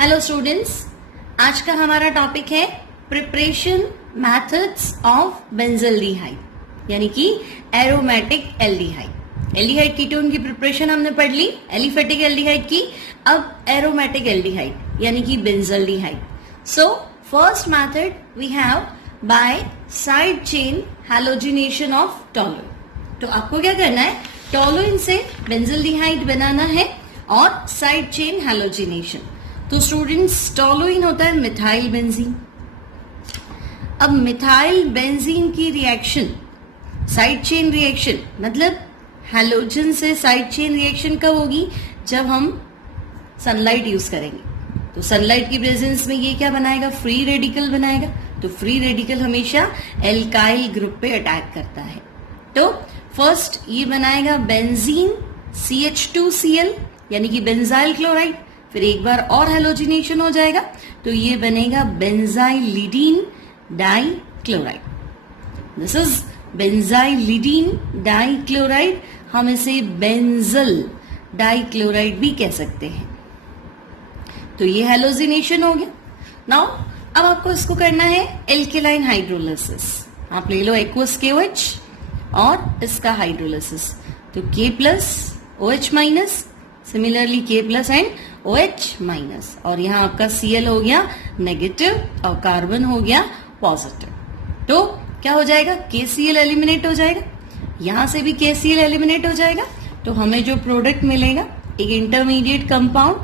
Hello students, आज का हमारा टॉपिक है प्रिपरेशन मेथड्स ऑफ बेंजल्डिहाइड यानी कि एरोमेटिक एल्डिहाइड। एल्डिहाइड कीटोन की प्रिपरेशन हमने पढ़ ली, एलिफेटिक एल्डिहाइड की। अब एरोमेटिक एल्डिहाइड यानी कि benzaldehyde. So first method we have by side chain halogenation of toluene. तो आपको क्या करना है, टोलुइन से बेंजल्डिहाइड बनाना है और साइड चेन हैलोजिनेशन। तो स्टूडेंट्स, टोलुइन होता है मिथाइल बेंजीन। अब मिथाइल बेंजीन की रिएक्शन साइड चेन रिएक्शन, मतलब हैलोजन से साइड चेन रिएक्शन कब होगी? जब हम सनलाइट यूज करेंगे। तो सनलाइट की प्रेजेंस में ये क्या बनाएगा? फ्री रेडिकल बनाएगा। तो फ्री रेडिकल हमेशा एल्काइल ग्रुप पे अटैक करता है। तो फर्स्ट ये बनाएगा बेंजीन CH2Cl यानी कि बेंजाइल क्लोराइड, फिर एक बार और हैलोजिनेशन हो जाएगा तो ये बनेगा benzylidene dichloride. This is benzylidene dichloride. हम इसे बेंजल डाइक्लोराइड भी कह सकते हैं। तो ये हैलोजिनेशन हो गया। नाउ अब आपको इसको करना है एल्केलाइन हाइड्रोलिसिस। आप ले लो एक्वस KOH और इसका हाइड्रोलिसिस। तो K plus OH minus, similarly K plus and OH minus, और यहाँ आपका Cl हो गया नेगेटिव और कार्बन हो गया पॉजिटिव। तो क्या हो जाएगा? KCl एलिमिनेट हो जाएगा, यहां से भी KCl एलिमिनेट हो जाएगा। तो हमें जो प्रोडक्ट मिलेगा एक इंटरमीडिएट कंपाउंड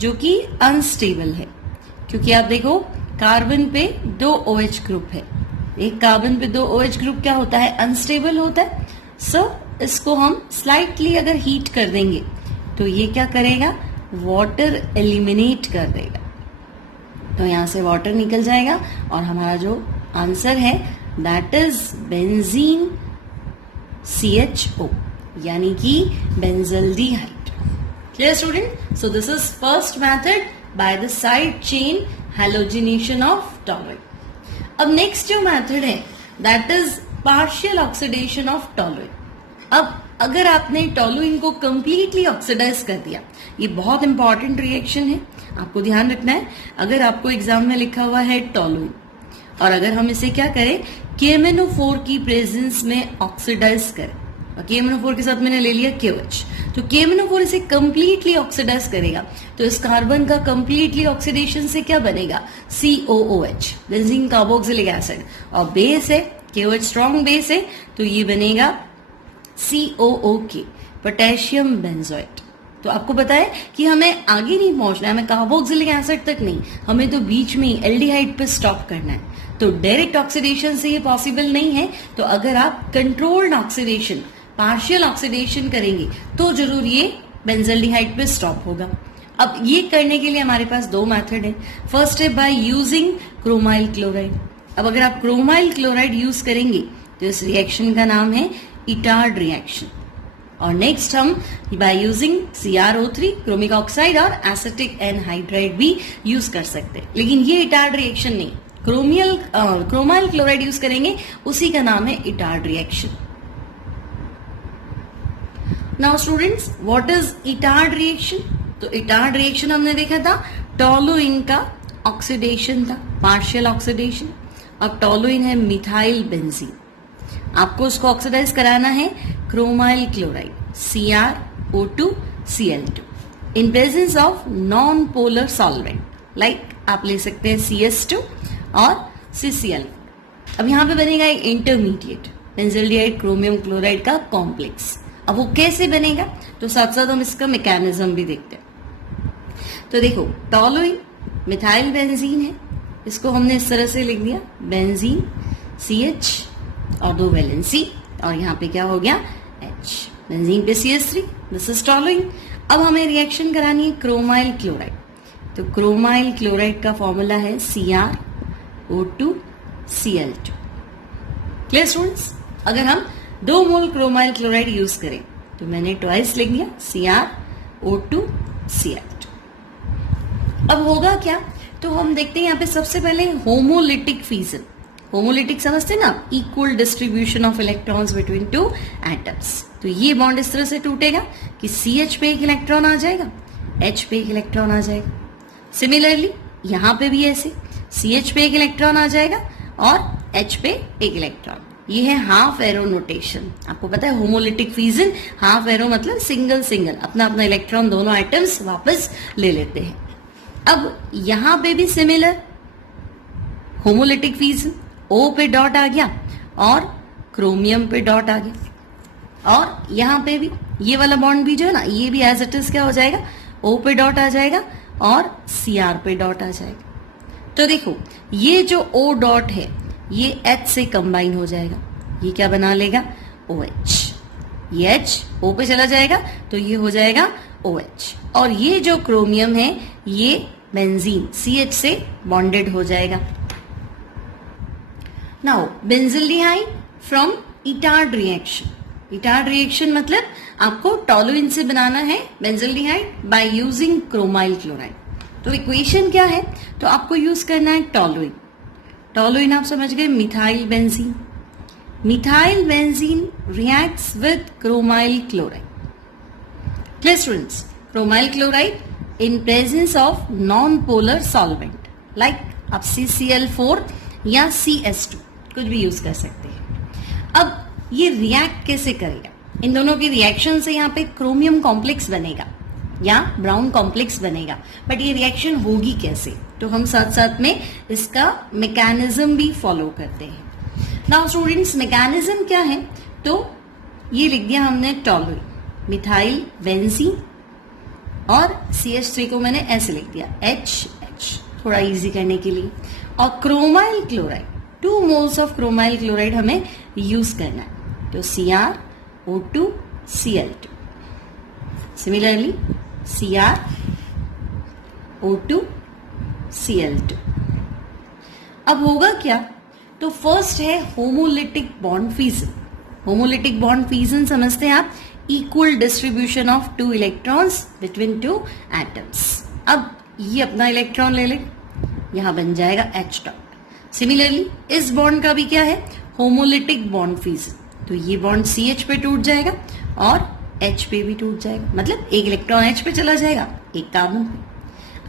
जो कि अनस्टेबल है, क्योंकि आप देखो कार्बन पे 2 OH ग्रुप है। एक कार्बन पे 2 OH ग्रुप क्या होता है? अनस्टेबल होता है। सो इसको हम स्लाइटली अगर हीट कर देंगे तो ये क्या करेगा? वाटर एलिमिनेट कर देगा। तो यहां से वाटर निकल जाएगा और हमारा जो आंसर है दैट इज बेंजीन CHO यानी कि benzaldehyde. Clear student? So this is first method by the side chain halogenation of toluene. अब नेक्स्ट जो मेथड है that is partial oxidation of toluene. अब अगर आपने टोलुइन को कंप्लीटली ऑक्सीडाइज कर दिया, ये बहुत इंपॉर्टेंट रिएक्शन है, आपको ध्यान रखना है। अगर आपको एग्जाम में लिखा हुआ है टोलुइन और अगर हम इसे क्या करें, KMnO4 की प्रेजेंस में ऑक्सीडाइज करें, और KMnO4 के साथ मैंने ले लिया KOH, तो KMnO4 इसे कंप्लीटली ऑक्सीडाइज करेगा। तो इस कार्बन का कंप्लीटली ऑक्सीडेशन से क्या बनेगा? COOH, बेंजीन कार्बोक्सिलिक एसिड, और बेस है KOH, स्ट्रॉन्ग बेस है, तो ये बनेगा COOK, पोटेशियम बेंजोएट। तो आपको पता है कि हमें आगे नहीं पहुंचना है, हमें कार्बोक्सिलिक एसिड तक नहीं, हमें तो बीच में ही एल्डिहाइड पे स्टॉप करना है। तो डायरेक्ट ऑक्सीडेशन से ये पॉसिबल नहीं है। तो अगर आप कंट्रोल्ड ऑक्सीडेशन, पार्शियल ऑक्सीडेशन करेंगे तो जरूर ये बेंजल्डिहाइड पे स्टॉप होगा। अब ये करने के लिए हमारे पास 2 मेथड है। फर्स्ट है बाय यूजिंग क्रोमाइल क्लोराइड। अब अगर आप क्रोमाइल क्लोराइड यूज करेंगे तो इस रिएक्शन का नाम है इटार्ड रिएक्शन। और नेक्स्ट हम by using CrO3 chromic oxide और एसिटिक एनहाइड्राइड भी यूज कर सकते हैं, लेकिन ये इटार्ड रिएक्शन नहीं, क्रोमाइल क्लोराइड यूज करेंगे, उसी का नाम है Etard reaction. Now students, what is Etard reaction? तो इटार्ड रिएक्शन हमने देखा था टोलुइन का ऑक्सीडेशन था, पार्शियल ऑक्सीडेशन। अब टोलुइन है मिथाइल बेंजीन, आपको उसको ऑक्सीडाइज कराना है chromyl chloride CrO2Cl2 in presence of non polar solvent, like आप ले सकते हैं CS2 और CCl। अब यहां पे बनेगा एक इंटरमीडिएट बेंजल्डिहाइड क्रोमियम क्लोराइड का कॉम्प्लेक्स। अब वो कैसे बनेगा, तो साथ साथ हम इसका मैकेनिज्म भी देखते हैं। तो देखो, टोलुइन मिथाइल बेंजीन है, इसको हमने इस तरह से लिख दिया बेंजीन CH और 2 वैलेंसी, और यहाँ पे क्या हो गया H, बेंजीन पे CH3, दिस इज टोलुइन। अब हमें रिएक्शन करानी है क्रोमाइल क्लोराइड। तो क्रोमाइल क्लोराइड का फॉर्मूला है CrO2Cl2। Clear students? अगर हम 2 मोल क्रोमाइल क्लोराइड यूज करें तो मैंने ट्वाइस लिख दिया CrO2Cl2। अब होगा क्या, तो हम देखते हैं यहाँ पे सबसे पहले होमोलिटिक फ्यूजन। होमोलिटिक समझते ना, equal distribution of electrons between 2 atoms. तो ये बॉन्ड इस तरह से टूटेगा कि CH पे एक इलेक्ट्रॉन आ जाएगा, H पे एक इलेक्ट्रॉन आ जाएगा। सिमिलरली यहां पे भी ऐसे CH पे एक इलेक्ट्रॉन आ जाएगा और H पे एक इलेक्ट्रॉन। ये है हाफ एरो नोटेशन। आपको पता है होमोलिटिक फ्यूजन, हाफ एरो मतलब सिंगल सिंगल अपना अपना इलेक्ट्रॉन दोनों आइटम्स वापस ले लेते हैं। अब यहां पे भी सिमिलर होमोलिटिक फ्यूजन, O पे डॉट आ गया और क्रोमियम पे डॉट आ गया, और यहां पे भी ये वाला बॉन्ड भी जो है ना, ये भी एज इट इज क्या हो जाएगा, O पे डॉट आ जाएगा और Cr पे डॉट आ जाएगा। तो देखो ये जो O डॉट है ये H से कंबाइन हो जाएगा, ये क्या बना लेगा, OH। ये H O पे चला जाएगा तो ये हो जाएगा OH, और ये जो क्रोमियम है ये बेंजीन CH से बॉन्डेड हो जाएगा। Now benzaldehyde from Etard reaction. Etard reaction मतलब आपको टोलुइन से बनाना है benzaldehyde by using chromyl chloride. तो इक्वेशन क्या है, तो आपको यूज करना है टोलुइन। टोलुइन आप समझ गए, methyl benzene. Methyl benzene reacts with chromyl chloride. Clear students, chromyl chloride in presence of non polar solvent like आप CCl4 या CS2 कुछ भी यूज कर सकते हैं। अब ये रिएक्ट कैसे करेगा, इन दोनों के रिएक्शन से यहाँ पे क्रोमियम कॉम्प्लेक्स बनेगा या ब्राउन कॉम्प्लेक्स बनेगा, बट ये रिएक्शन होगी कैसे, तो हम साथ साथ में इसका मैकेनिज्म भी फॉलो करते हैं। नाउ स्टूडेंट्स मैकेनिज्म क्या है, तो ये लिख दिया हमने टोलुइन, मिथाइल बेंजीन और CH3 को मैंने ऐसे लिख दिया HH थोड़ा इजी करने के लिए, और chromyl chloride 2 moles of chromyl chloride हमें यूज करना है, तो CrO2 Cl2। Similarly CrO2 Cl2। अब होगा क्या, तो फर्स्ट है homolytic bond fusion. Homolytic bond fusion समझते हैं आप, equal distribution of 2 electrons between 2 atoms. अब ये अपना इलेक्ट्रॉन ले ले, यहां बन जाएगा H डॉट। सिमिलरली इस बॉन्ड का भी क्या है, होमोलिटिक बॉन्ड फ्यूजन, तो ये बॉन्ड CH पे टूट जाएगा और H पे भी टूट जाएगा, मतलब एक इलेक्ट्रॉन H पे चला जाएगा, एक कार्बन पे।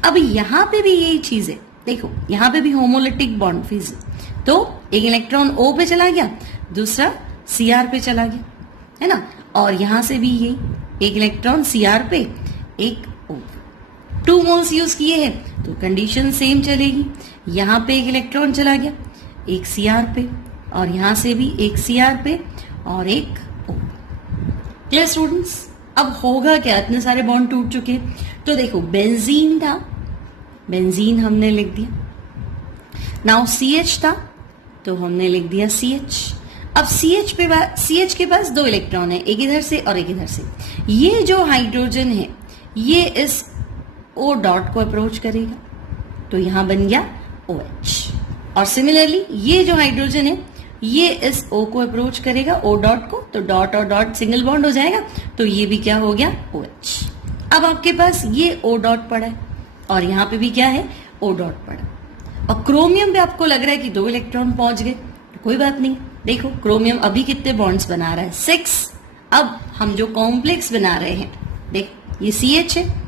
अब यहां पे भी यही चीज है, देखो यहां पे भी होमोलिटिक बॉन्ड फ्यूजन, तो एक इलेक्ट्रॉन O पे चला गया, दूसरा Cr पे चला गया, है ना, और यहां से भी यही एक इलेक्ट्रॉन Cr पे, एक O। 2 मोल्स यूज किए हैं तो कंडीशन सेम चलेगी, यहां पे एक इलेक्ट्रॉन चला गया, एक Cr पे, और यहां से भी एक Cr पे और एक O। क्लियर स्टूडेंट्स, अब होगा क्या, इतने सारे बॉन्ड टूट चुके, तो देखो बेंजीन था, बेंजीन हमने लिख दिया। नाउ CH था तो हमने लिख दिया CH। अब CH के पास 2 इलेक्ट्रॉन है, एक इधर से और एक इधर से। ये जो हाइड्रोजन है ये इस O डॉट को अप्रोच करेगा, तो यहां बन गया OH, और सिमिलरली ये जो हाइड्रोजन है ये इस O को अप्रोच करेगा, O डॉट को, तो डॉट और डॉट सिंगल बॉन्ड हो जाएगा, तो ये भी क्या हो गया OH। अब आपके पास ये O डॉट पड़ा है और यहाँ पे भी क्या है O डॉट पड़ा, और क्रोमियम पे आपको लग रहा है कि 2 इलेक्ट्रॉन पहुंच गए, तो कोई बात नहीं, देखो क्रोमियम अभी कितने बॉन्ड्स बना रहा है, 6। अब हम जो कॉम्प्लेक्स बना रहे हैं, देख ये CH है,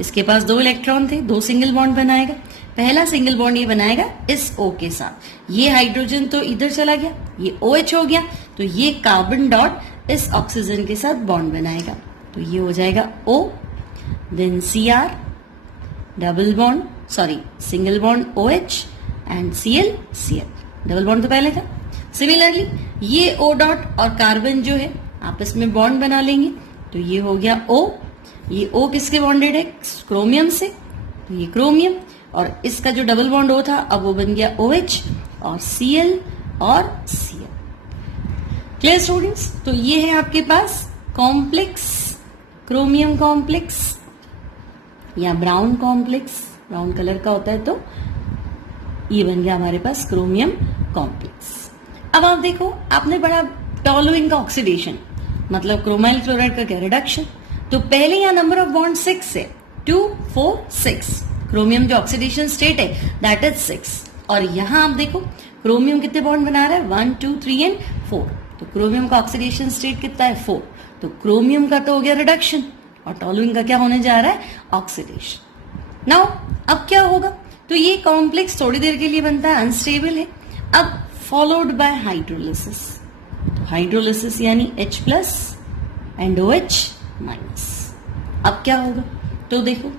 इसके पास 2 इलेक्ट्रॉन थे, 2 सिंगल बॉन्ड बनाएगा, पहला सिंगल बॉन्ड ये बनाएगा इस O के साथ, ये हाइड्रोजन तो इधर चला गया, ये OH हो गया, तो ये कार्बन डॉट इस ऑक्सीजन के साथ बॉन्ड बनाएगा, तो ये हो जाएगा O, then Cr double bond, sorry single bond OH and Cl double bond तो पहले था। सिमिलरली ये O डॉट और कार्बन जो है आपस में बॉन्ड बना लेंगे, तो ये हो गया O, ये O किसके बॉन्डेड है, क्रोमियम से, तो ये क्रोमियम, और इसका जो डबल बॉन्ड O था अब वो बन गया OH और Cl और Cl। क्लियर स्टूडेंट्स, तो ये है आपके पास कॉम्प्लेक्स, क्रोमियम कॉम्प्लेक्स या ब्राउन कॉम्प्लेक्स, ब्राउन कलर का होता है, तो ये बन गया हमारे पास क्रोमियम कॉम्प्लेक्स। अब आप देखो आपने पढ़ा टोलुइन का ऑक्सीडेशन, मतलब क्रोमाइल क्लोराइड का क्या, रिडक्शन, तो पहले यहाँ नंबर ऑफ बॉन्ड 6 है, 2 4 6, क्रोमियम जो ऑक्सीडेशन स्टेट है दैट इज 6, और यहां आप देखो क्रोमियम कितने बॉन्ड बना रहा है, 1 2 3 एंड 4, तो क्रोमियम का ऑक्सीडेशन स्टेट कितना है 4, तो क्रोमियम का तो हो गया रिडक्शन और टोलुइन का क्या होने जा रहा है, ऑक्सीडेशन। नाउ अब क्या होगा, तो ये कॉम्प्लेक्स थोड़ी देर के लिए बनता है, अनस्टेबल है। अब फॉलोड बाय हाइड्रोलिसिस, तो हाइड्रोलिसिस यानी H plus and OH minus. अब क्या होगा, तो देखो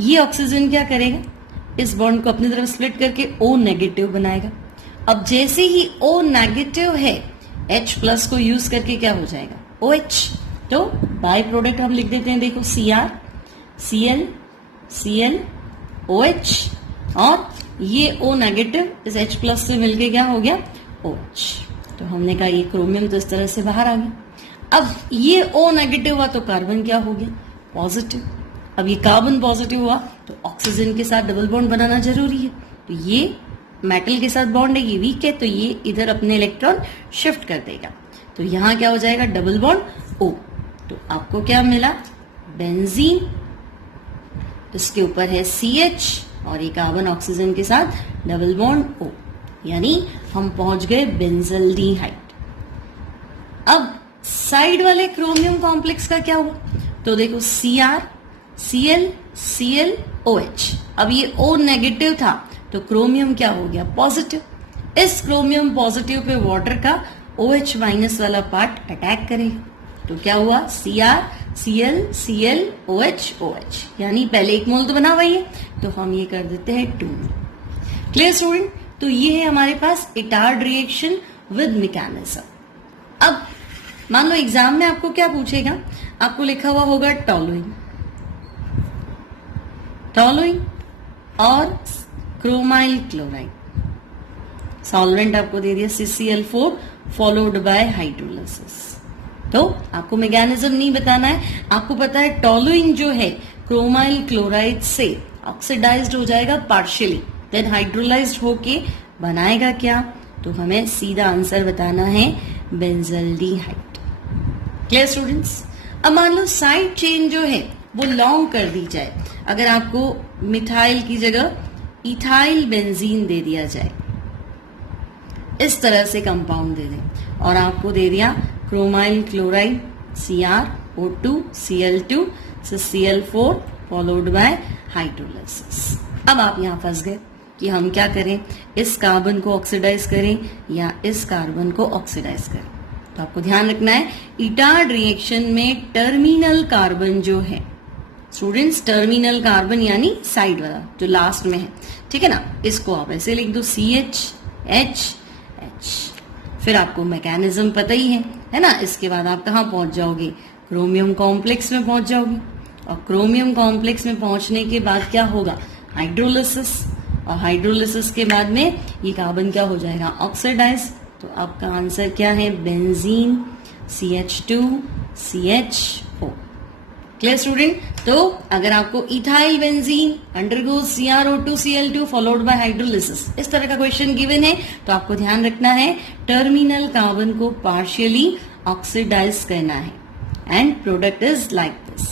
ये ऑक्सीजन क्या करेगा, इस बॉन्ड को अपनी तरफ स्प्लिट करके O नेगेटिव बनाएगा। अब जैसे ही O नेगेटिव है, H प्लस को यूज करके क्या हो जाएगा, OH। तो बाय प्रोडक्ट हम लिख देते हैं, देखो Cr, Cl, Cl, OH, और ये O नेगेटिव इस H प्लस से मिलके क्या हो गया, OH। तो हमने कहा ये क्रोमियम तो इस तरह से बाहर आ गया। अब ये O नेगेटिव हुआ तो कार्बन क्या हो गया, पॉजिटिव। अब ये कार्बन पॉजिटिव हुआ तो ऑक्सीजन के साथ डबल बॉन्ड बनाना जरूरी है। तो ये मेटल के साथ बॉन्ड है, ये वीक है, तो ये इधर अपने इलेक्ट्रॉन शिफ्ट कर देगा। तो यहां क्या हो जाएगा, डबल बॉन्ड O। तो आपको क्या मिला, बेंजीन, इसके ऊपर है CH और ये कार्बन ऑक्सीजन के साथ डबल बॉन्ड O, यानी हम पहुंच गए बेंजल्डिहाइड। अब साइड वाले क्रोमियम कॉम्प्लेक्स का क्या हुआ, तो देखो Cr, Cl, Cl, OH। अब ये O नेगेटिव था तो क्रोमियम क्या हो गया, पॉजिटिव। इस क्रोमियम पॉजिटिव पे वाटर का OH माइनस वाला पार्ट अटैक करेगा, तो क्या हुआ, Cr, Cl, Cl, OH, OH, यानी पहले एक मोल तो बना हुआ है, तो हम ये कर देते हैं 2 मोल। क्लियर स्टूडेंट, तो ये है हमारे पास इटार्ड रिएक्शन विद मैकेनिज्म। अब मान लो एग्जाम में आपको क्या पूछेगा, आपको लिखा हुआ होगा टॉलुइन, टॉलुइन और क्रोमाइल क्लोराइड, सॉल्वेंट आपको दे दिया CCl4 फॉलोड बाय हाइड्रोलिसिस। तो आपको मैकेनिज्म नहीं बताना है, आपको पता है टॉलुइन जो है क्रोमाइल क्लोराइड से ऑक्सीडाइज्ड हो जाएगा पार्शियली, देन हाइड्रोलाइज्ड होके बनाएगा क्या, तो हमें सीधा आंसर बताना है बेंजल्डिहाइड। Clear students. अब मान लो साइड चेन जो है वो लॉन्ग कर दी जाए, अगर आपको मिथाइल की जगह इथाइल बेंजीन दे दिया जाए, इस तरह से कंपाउंड दे दें, और आपको दे दिया chromyl chloride CrO2 Cl2 Cl4 followed by hydrolysis. अब आप यहां फंस गए कि हम क्या करें, इस कार्बन को ऑक्सीडाइज करें या इस कार्बन को ऑक्सीडाइज करें। तो आपको ध्यान रखना है, इटार्ड रिएक्शन में टर्मिनल कार्बन जो है स्टूडेंट्स, टर्मिनल कार्बन यानी साइड वाला जो लास्ट में है, ठीक है ना, इसको आप ऐसे लिख दो CH H H। फिर आपको मैकेनिज्म पता ही है ना। इसके बाद आप कहाँ पहुंच जाओगे, क्रोमियम कॉम्प्लेक्स में पहुंच जाओगे, और क्रोमियम कॉम्प्लेक्स में पहुंचने के बाद क्या होगा, हाइड्रोलिसिस, और हाइड्रोलिसिस के बाद में ये कार्बन क्या हो जाएगा, ऑक्सीडाइज। तो आपका आंसर क्या है, benzene CH2 CHO। Clear student. तो अगर आपको ethyl benzene undergoes CrO2 Cl2 followed by hydrolysis, इस तरह का क्वेश्चन गिवन है, तो आपको ध्यान रखना है टर्मिनल कार्बन को पार्शियली ऑक्सीडाइज करना है, and product is like this.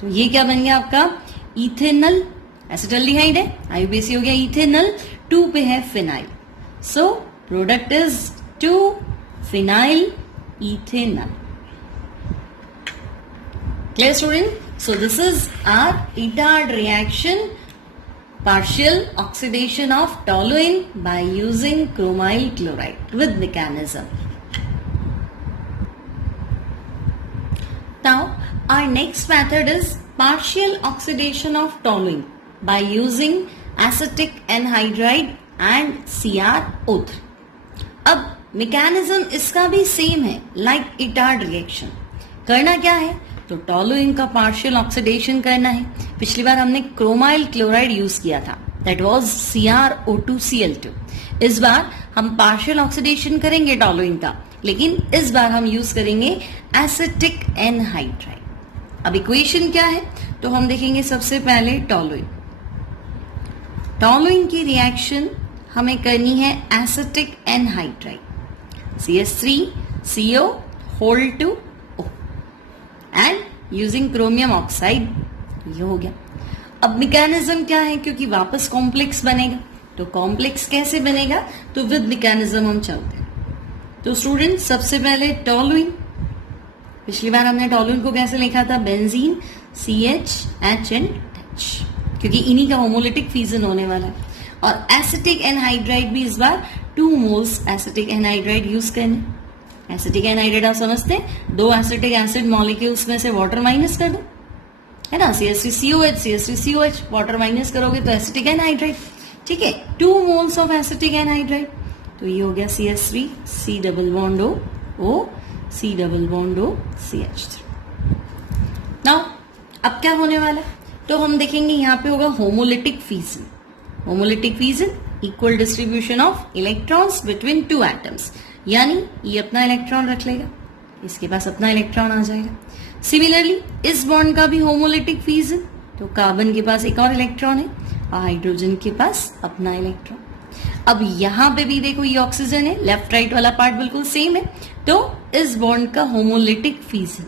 तो ये क्या बन गया आपका, इथेनल, एसिटल्डिहाइड है, आईयूपीएसी हो गया इथेनल, 2 पे है phenyl, so product is 2 phenyl ethanal. Clear student? So this is our Itard reaction, partial oxidation of toluene by using chromyl chloride with mechanism. Now our next method is partial oxidation of toluene by using acetic anhydride and CrO3. अब mechanism इसका भी same है, like Itard reaction. करना क्या है, तो toluene का partial oxidation करना है। पिछली बार हमने क्रोमाइल क्लोराइड यूज किया था, दैट वाज CrO2 Cl2। इस बार हम पार्शियल ऑक्सीडेशन करेंगे टॉलुइन का, लेकिन इस बार हम यूज करेंगे एसिटिक एनहाइड्राइड। अब इक्वेशन क्या है, तो हम देखेंगे सबसे पहले टॉलुइन। टॉलुइन की रिएक्शन हमें करनी है acetic anhydride, CH3CO whole two and using chromium oxide, ये हो गया। अब मैकेनिज्म क्या है, क्योंकि वापस कॉम्प्लेक्स बनेगा, तो कॉम्प्लेक्स कैसे बनेगा, तो विद मैकेनिज्म हम चलते हैं। तो स्टूडेंट सबसे पहले टॉलुइन, पिछली बार हमने टॉलुइन को कैसे लिखा था, benzene CH H and H। क्योंकि इन्हीं का होमोलिटिक फ्यूजन होने वाला है। और एसिटिक एनहाइड्राइड भी इस बार 2 मोल्स एसिटिक एनहाइड्राइड यूज करने। एसिटिक एनहाइड्राइड आप समझते हैं, 2 एसिटिक एसिड मॉलिक्यूल्स में से वाटर माइनस कर दो, है ना, CH3COH CH3COH, वाटर माइनस करोगे तो एसिटिक एनहाइड्राइड, ठीक है, 2 मोल्स ऑफ एसिटिक एनहाइड्राइड, तो ये हो गया CH3 C double bond O C double bond O CH3। Now अब क्या होने वाला है, तो हम देखेंगे यहाँ पे होगा homolytic fusion. Homolytic fusion equal distribution of electrons between 2 atoms, यानी ये अपना इलेक्ट्रॉन रख लेगा, इसके पास अपना इलेक्ट्रॉन आ जाएगा। सिमिलरली इस बॉन्ड का भी होमोलिटिक फ्यूजन, तो कार्बन के पास एक और इलेक्ट्रॉन है और हाइड्रोजन के पास अपना इलेक्ट्रॉन। अब यहां पे भी देखो ये ऑक्सीजन है, लेफ्ट राइट वाला पार्ट बिल्कुल सेम है, तो इस बॉन्ड का होमोलिटिक फ्यूजन,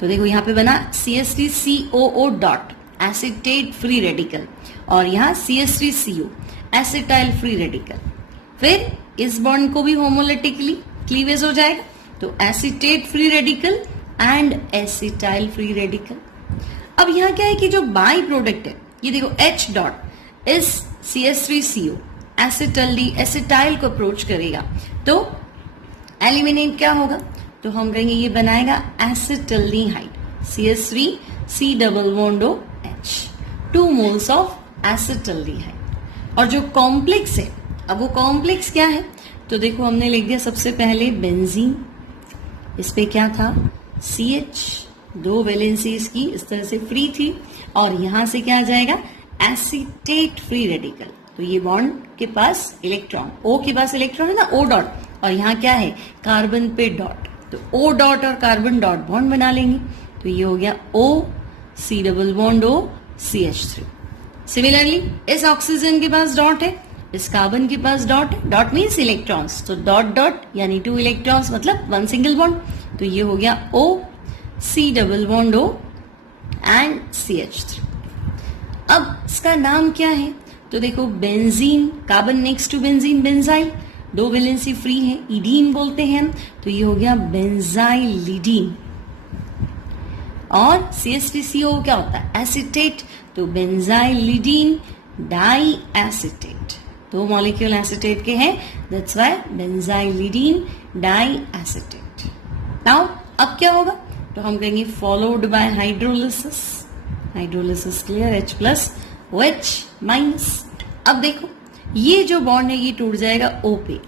तो देखो यहां पे बना CH3COO dot acetate free radical, और यहां CH3CO एसिटाइल फ्री रेडिकल। फिर इस बॉन्ड को भी होमोलिटिकली क्लीवेज हो जाएगा, तो acetate free radical and acetyl free radical. अब यहां क्या है कि जो बाई प्रोडक्ट है, ये देखो H डॉट इस CH3CO एसिटाइल को अप्रोच करेगा, तो एलिमिनेट क्या होगा, तो हम कहेंगे ये बनाएगा acetaldehyde CH3 C double bond OH, 2 moles of acetaldehyde. और जो कॉम्प्लेक्स है, अब वो कॉम्प्लेक्स क्या है, तो देखो हमने लिख दिया सबसे पहले बेंजीन, इस पे क्या था CH, 2 वैलेंसी इसकी इस तरह से फ्री थी, और यहां से क्या आ जाएगा एसिटेट फ्री रेडिकल, तो ये बॉन्ड के पास इलेक्ट्रॉन, O के पास इलेक्ट्रॉन है ना, O डॉट, और यहाँ क्या है कार्बन पे डॉट, तो O डॉट और कार्बन डॉट बॉन्ड बना लेंगे, तो ये हो गया O C double bond O CH3। Similarly इस ऑक्सीजन के पास डॉट है, इस कार्बन के पास डॉट है, डॉट मीन्स इलेक्ट्रॉन्स, तो डॉट डॉट यानी 2 इलेक्ट्रॉन्स मतलब 1 सिंगल बॉन्ड, तो ये हो गया O C double bond O and CH3। अब इसका नाम क्या है, तो देखो benzene, carbon next to benzene benzyl, 2 valency free है, इडीन बोलते हैं हम, तो ये हो गया बेंजाइलिडीन। और CH3CO क्या होता है एसिटेट, तो benzylidene di acetate, 2 molecule acetate के हैं, that's why benzylidene di acetate. Now अब क्या होगा, तो हम कहेंगे followed by hydrolysis, hydrolysis clear, H plus OH minus. अब देखो ये जो बॉन्ड है ये टूट जाएगा O पे,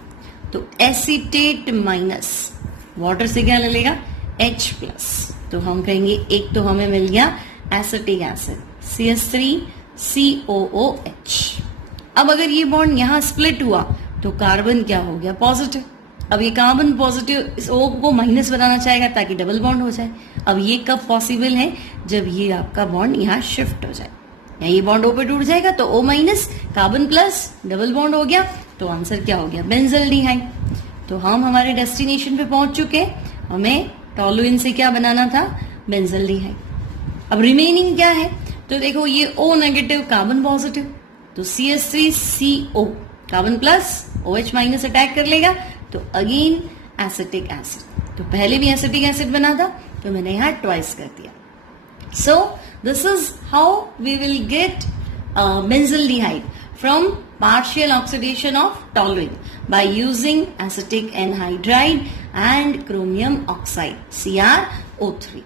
तो एसिटेट माइनस वाटर से क्या ले लेगा H प्लस, तो हम कहेंगे एक तो हमें मिल गया एसिटिक एसिड CH3COOH। अब अगर ये बॉन्ड यहां स्प्लिट हुआ तो कार्बन क्या हो गया पॉजिटिव, अब ये कार्बन पॉजिटिव इस O को माइनस बनाना चाहेगा ताकि डबल बॉन्ड हो जाए। अब ये कब पॉसिबल है, जब ये आपका बॉन्ड यहाँ शिफ्ट हो जाए, या ये बॉन्ड O पे टूट जाएगा तो O minus carbon plus double bond हो गया, तो आंसर क्या हो गया बेंजल्डिहाइड। तो हम हमारे डेस्टिनेशन पे पहुंच चुके हैं, हमें टोलुइन से क्या बनाना था बेंजल्डिहाइड। अब रिमेनिंग क्या है, तो देखो ये O नेगेटिव कार्बन पॉजिटिव, तो CH3CO carbon plus OH minus attack कर लेगा, तो अगेन एसिटिक एसिड, तो पहले भी एसिटिक एसिड बना था तो मैंने यहाँ ट्वाइस कर दिया। So this is how we will get benzaldehyde from partial oxidation of toluene by using acetic anhydride and chromium oxide CrO3.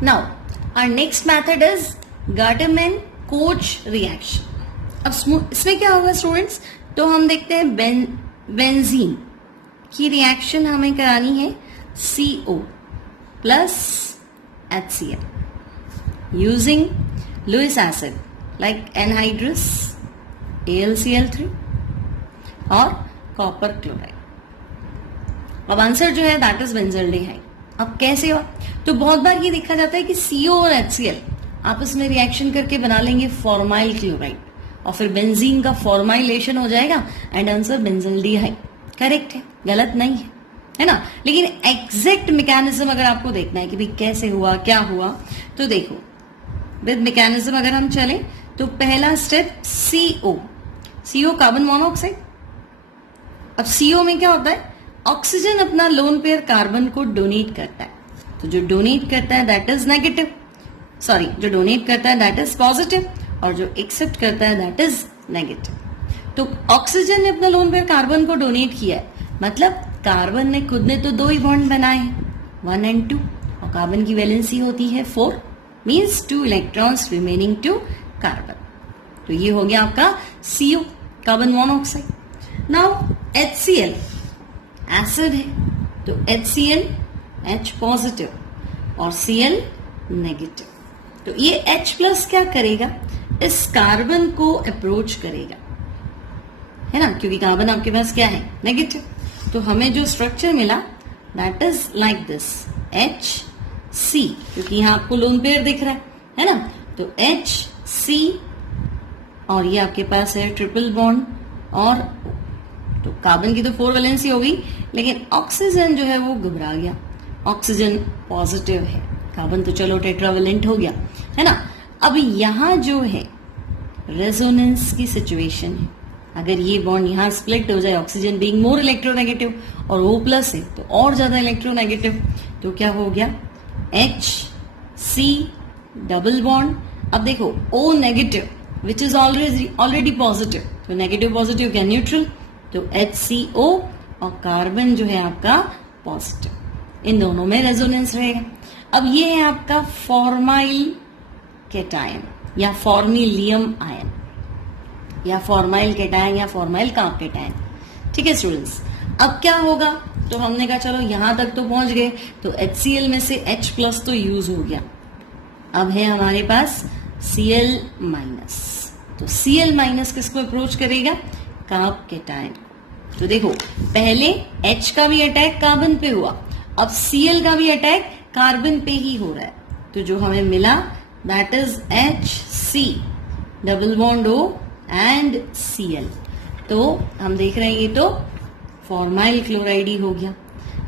Now our next method is Garderman-Koch reaction. अब इसमें क्या होगा स्टूडेंट्स, तो हम देखते हैं बेंजीन की रिएक्शन हमें करानी है CO plus HCl using Lewis acid like anhydrous AlCl3 और कॉपर क्लोराइड। अब आंसर जो है दैट इज बेंजल्डिहाइड। अब कैसे हो, तो बहुत बार ये देखा जाता है कि CO और HCl आपस में रिएक्शन करके बना लेंगे फॉर्माइल क्लोराइड और फिर बेंजीन का फॉर्माइलेशन हो जाएगा एंड आंसर बेंजल्डिहाइड। करेक्ट है, गलत नहीं है ना। लेकिन एग्जैक्ट मैकेनिज्म अगर आपको देखना है कि भाई कैसे हुआ क्या हुआ, तो देखो विद मैकेनिज्म अगर हम चले तो पहला स्टेप CO कार्बन मोनोऑक्साइड। अब CO में क्या होता है, ऑक्सीजन अपना लोन पेयर कार्बन को डोनेट करता है, तो जो डोनेट करता है दैट इज नेगेटिव, सॉरी, जो डोनेट करता है दैट इज पॉजिटिव और जो एक्सेप्ट करता है दैट इज नेगेटिव। तो ऑक्सीजन ने अपना लोन पेयर कार्बन को डोनेट किया है, मतलब कार्बन ने खुद ने तो 2 ही बॉन्ड बनाए हैं, 1 and 2, और कार्बन की वैलेंसी होती है 4, means 2 electrons remaining to carbon. तो ये हो गया आपका CO, carbon monoxide. Now HCl acid है, तो HCl H पॉजिटिव और Cl नेगेटिव। तो ये H प्लस क्या करेगा, इस कार्बन को अप्रोच करेगा, है ना, क्योंकि कार्बन आपके पास क्या है, नेगेटिव। तो हमें जो स्ट्रक्चर मिला that is like this HC, क्योंकि यहां आपको लोन पेयर दिख रहा है ना, तो HC और ये आपके पास है ट्रिपल बॉन्ड और तो कार्बन की तो 4 वैलेंसी हो गई, लेकिन ऑक्सीजन जो है वो घबरा गया, ऑक्सीजन पॉजिटिव है, कार्बन तो चलो टेट्रावेलेंट हो गया, है ना। अब यहां जो है रेजोनेंस की सिचुएशन है, अगर ये बॉन्ड यहां स्प्लिट हो जाए, ऑक्सीजन बीइंग मोर इलेक्ट्रोनेगेटिव और O प्लस है तो और ज्यादा इलेक्ट्रोनेगेटिव, तो क्या हो गया HC डबल बॉन्ड। अब देखो O negative which is already positive, तो नेगेटिव पॉजिटिव क्या, न्यूट्रल, तो HCO और कार्बन जो है आपका पॉजिटिव, इन दोनों में रेजोनेंस रहेगा। अब ये है आपका फॉर्माइल केटायन या फॉर्मिलियम आयन या फॉर्माइल केटायन या फॉर्माइल कार्ब केटायन, ठीक है स्टूडेंट्स। अब क्या होगा, तो हमने कहा चलो यहां तक तो पहुंच गए, तो HCl में से H प्लस तो यूज हो गया, अब है हमारे पास Cl माइनस, तो Cl माइनस किसको अप्रोच करेगा, कार्ब केटायन। तो देखो पहले H का भी अटैक कार्बन पे हुआ, अब Cl का भी अटैक कार्बन पे ही हो रहा है, तो जो हमें मिला that is HC double bond O and Cl। तो हम देख रहे हैं ये तो फॉर्माइल क्लोराइड ही हो गया,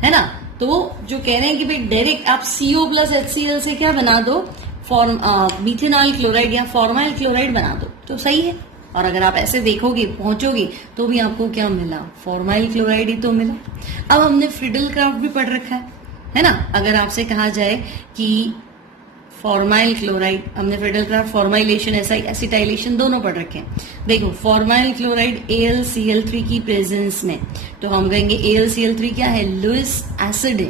है ना। तो जो कह रहे हैं कि भाई डायरेक्ट आप CO प्लस HCl से क्या बना दो, मिथेनॉल क्लोराइड या फॉर्माइल क्लोराइड बना दो, तो सही है। और अगर आप ऐसे देखोगे पहुंचोगे तो भी आपको क्या मिला, फॉर्माइल क्लोराइड ही तो मिला। अब हमने फ्रिडल क्राफ्ट भी पढ़ रखा है ना। अगर आपसे कहा जाए कि फॉर्माइल क्लोराइड, हमने फ्रिडल क्राफ्ट फॉर्माइलेशन एसिटाइलेशन दोनों पढ़ रखे हैं। देखो फॉर्माइल क्लोराइड AlCl3 की प्रेजेंस में, तो हम कहेंगे AlCl3 क्या है, लुइस एसिड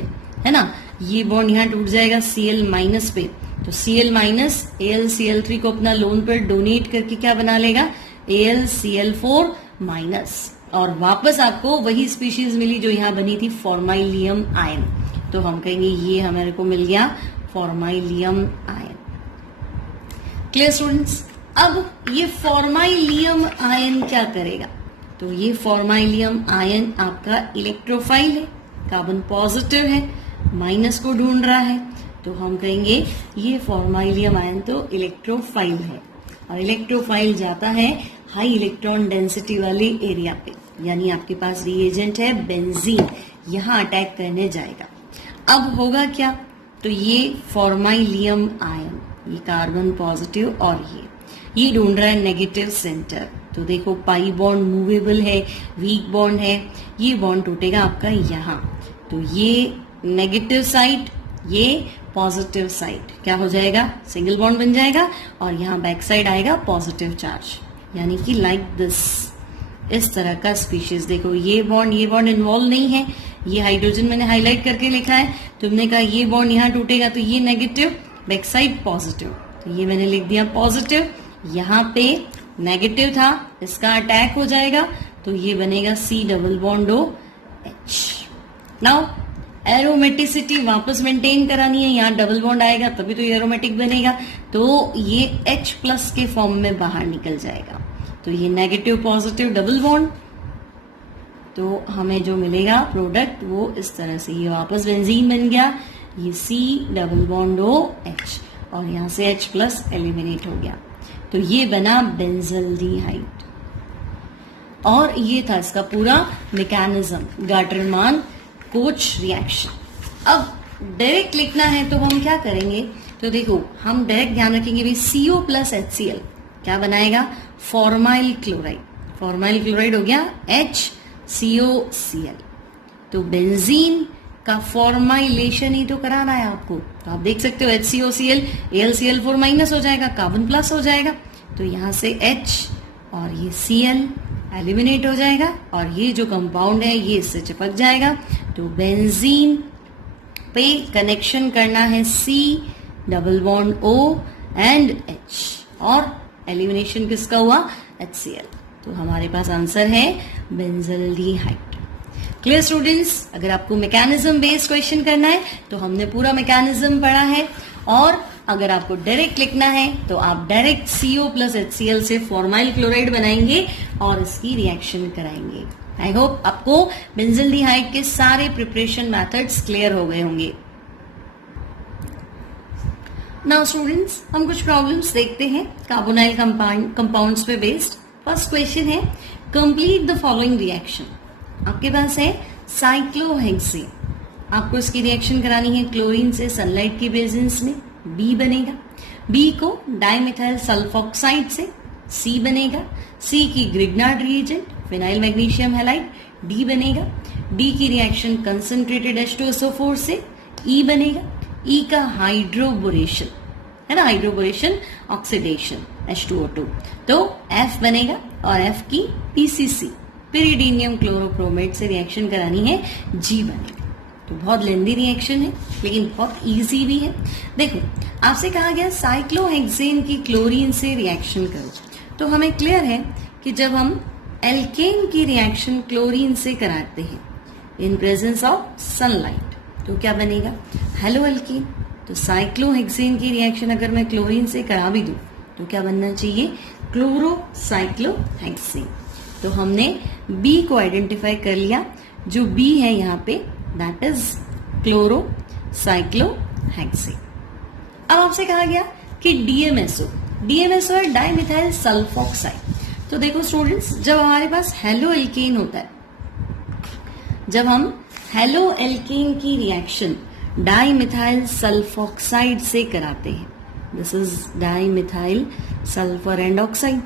है ना। ये बॉन्ड यहाँ टूट जाएगा Cl माइनस पे, तो Cl माइनस AlCl3 को अपना लोन पर डोनेट करके क्या बना लेगा, AlCl4 माइनस, और वापस आपको वही स्पीशीज मिली जो यहाँ बनी थी, फॉर्माइलियम आयन। तो हम कहेंगे ये हमारे को मिल गया फॉर्माइलियम आयन। Clear students. अब ये फॉर्माइलियम आयन क्या करेगा, तो ये फॉर्माइलियम आयन आपका इलेक्ट्रोफाइल है, कार्बन पॉजिटिव है, माइनस को ढूंढ रहा है, तो हम कहेंगे ये फॉर्माइलियम आयन तो इलेक्ट्रोफाइल है, और इलेक्ट्रोफाइल जाता है हाई इलेक्ट्रॉन डेंसिटी वाले एरिया पे, यानी आपके पास रिएजेंट है बेंजीन, यहां अटैक करने जाएगा। अब होगा क्या, तो ये फॉर्माइलियम आयन, ये कार्बन पॉजिटिव और ये ढूंढ रहा है नेगेटिव सेंटर। तो देखो पाई बॉन्ड मूवेबल है, वीक बॉन्ड है, ये बॉन्ड टूटेगा आपका यहाँ, तो ये नेगेटिव साइड, ये पॉजिटिव साइड, क्या हो जाएगा, सिंगल बॉन्ड बन जाएगा, और यहाँ बैक साइड आएगा पॉजिटिव चार्ज, यानी कि लाइक दिस, इस तरह का स्पीशीज। देखो ये बॉन्ड इन्वॉल्व नहीं है, ये हाइड्रोजन मैंने हाईलाइट करके लिखा है, तुमने कहा ये बॉन्ड यहाँ टूटेगा तो ये नेगेटिव, बैक साइड पॉजिटिव, तो ये मैंने लिख दिया पॉजिटिव, यहाँ पे नेगेटिव था, इसका अटैक हो जाएगा, तो ये बनेगा C double bond OH। Now aromaticity वापस मेंटेन करानी है, यहाँ डबल बॉन्ड आएगा तभी तो ये एरोमेटिक बनेगा, तो ये H प्लस के फॉर्म में बाहर निकल जाएगा, तो ये नेगेटिव पॉजिटिव डबल बॉन्ड, तो हमें जो मिलेगा प्रोडक्ट वो इस तरह से, ये वापस बेंजीन बन गया, ये C डबल बॉन्ड OH, और यहाँ से H प्लस एलिमिनेट हो गया, तो ये बना बेंजल्डिहाइड। और ये था इसका पूरा मैकेनिज्म, गाटरमान कोच रिएक्शन। अब डायरेक्ट लिखना है तो हम क्या करेंगे, तो देखो हम डायरेक्ट ध्यान रखेंगे भाई CO प्लस HCl क्या बनाएगा, फॉर्माइल क्लोराइड, फॉर्माइल क्लोराइड हो गया HCOCl, तो बेंजीन का फॉर्माइलेशन ही तो कराना है आपको। तो आप देख सकते हो HCOCl AlCl4 माइनस हो जाएगा, कार्बन प्लस हो जाएगा, तो यहां से H और ये Cl एलिमिनेट हो जाएगा और ये जो कंपाउंड है ये इससे चिपक जाएगा। तो बेंजीन पे कनेक्शन करना है C double bond O and H और एलिमिनेशन किसका हुआ, HCl। तो हमारे पास आंसर है बेंजल्डिहाइड। क्लियर स्टूडेंट्स, अगर आपको मैकेनिज्म बेस्ड क्वेश्चन करना है तो हमने पूरा मैकेनिज्म पढ़ा है, और अगर आपको डायरेक्ट लिखना है तो आप डायरेक्ट CO प्लस HCl से फॉर्माइल क्लोराइड बनाएंगे और इसकी रिएक्शन कराएंगे। आई होप आपको बेंजल्डिहाइड के सारे प्रिपरेशन मेथड्स क्लियर हो गए होंगे। नाउ स्टूडेंट्स, हम कुछ प्रॉब्लम्स देखते हैं कार्बोनाइल कंपाउंड्स पे बेस्ड। फर्स्ट क्वेश्चन है, कंप्लीट द फॉलोइंग रिएक्शन। आपके पास है साइक्लोहेक्सेन, आपको इसकी रिएक्शन करानी है क्लोरीन से सनलाइट की प्रेजेंस में, B बनेगा। B को डाइमिथाइल सल्फोक्साइड से, C बनेगा। C की Grignard reagent phenyl magnesium halide, D बनेगा। D की रिएक्शन कंसंट्रेटेड H2SO4 से, E बनेगा। E का हाइड्रोबोरेशन है ना, हाइड्रोबोरेशन ऑक्सीडेशन H2O2, तो F बनेगा। और F की PCC पिरिडीनियम क्लोरोक्रोमेट से रिएक्शन करानी है, G बनेगा। तो बहुत लेंदी रिएक्शन है लेकिन बहुत इजी भी है। देखो, आपसे कहा गया साइक्लोहेक्सेन की क्लोरीन से रिएक्शन करो, तो हमें क्लियर है कि जब हम एल्केन की रिएक्शन क्लोरीन से कराते हैं इन प्रेजेंस ऑफ सनलाइट, तो क्या बनेगा, हेलो एल्केन। तो साइक्लोहेक्सेन की रिएक्शन अगर मैं क्लोरीन से करा भी दूं तो क्या बनना चाहिए, क्लोरोसाइक्लोहेक्सेन। तो हमने B को आइडेंटिफाई कर लिया, जो B है यहाँ पे दैट इज क्लोरोसाइक्लोहेक्सेन। अब आपसे कहा गया कि DMSO है डाइमिथाइल सल्फोक्साइड। तो देखो स्टूडेंट्स, जब हमारे पास हेलो एल्केन होता है, जब हम हेलो एल्केन की रिएक्शन डाइमिथाइल सल्फोक्साइड से कराते हैं, this is dimethyl sulphur and oxide,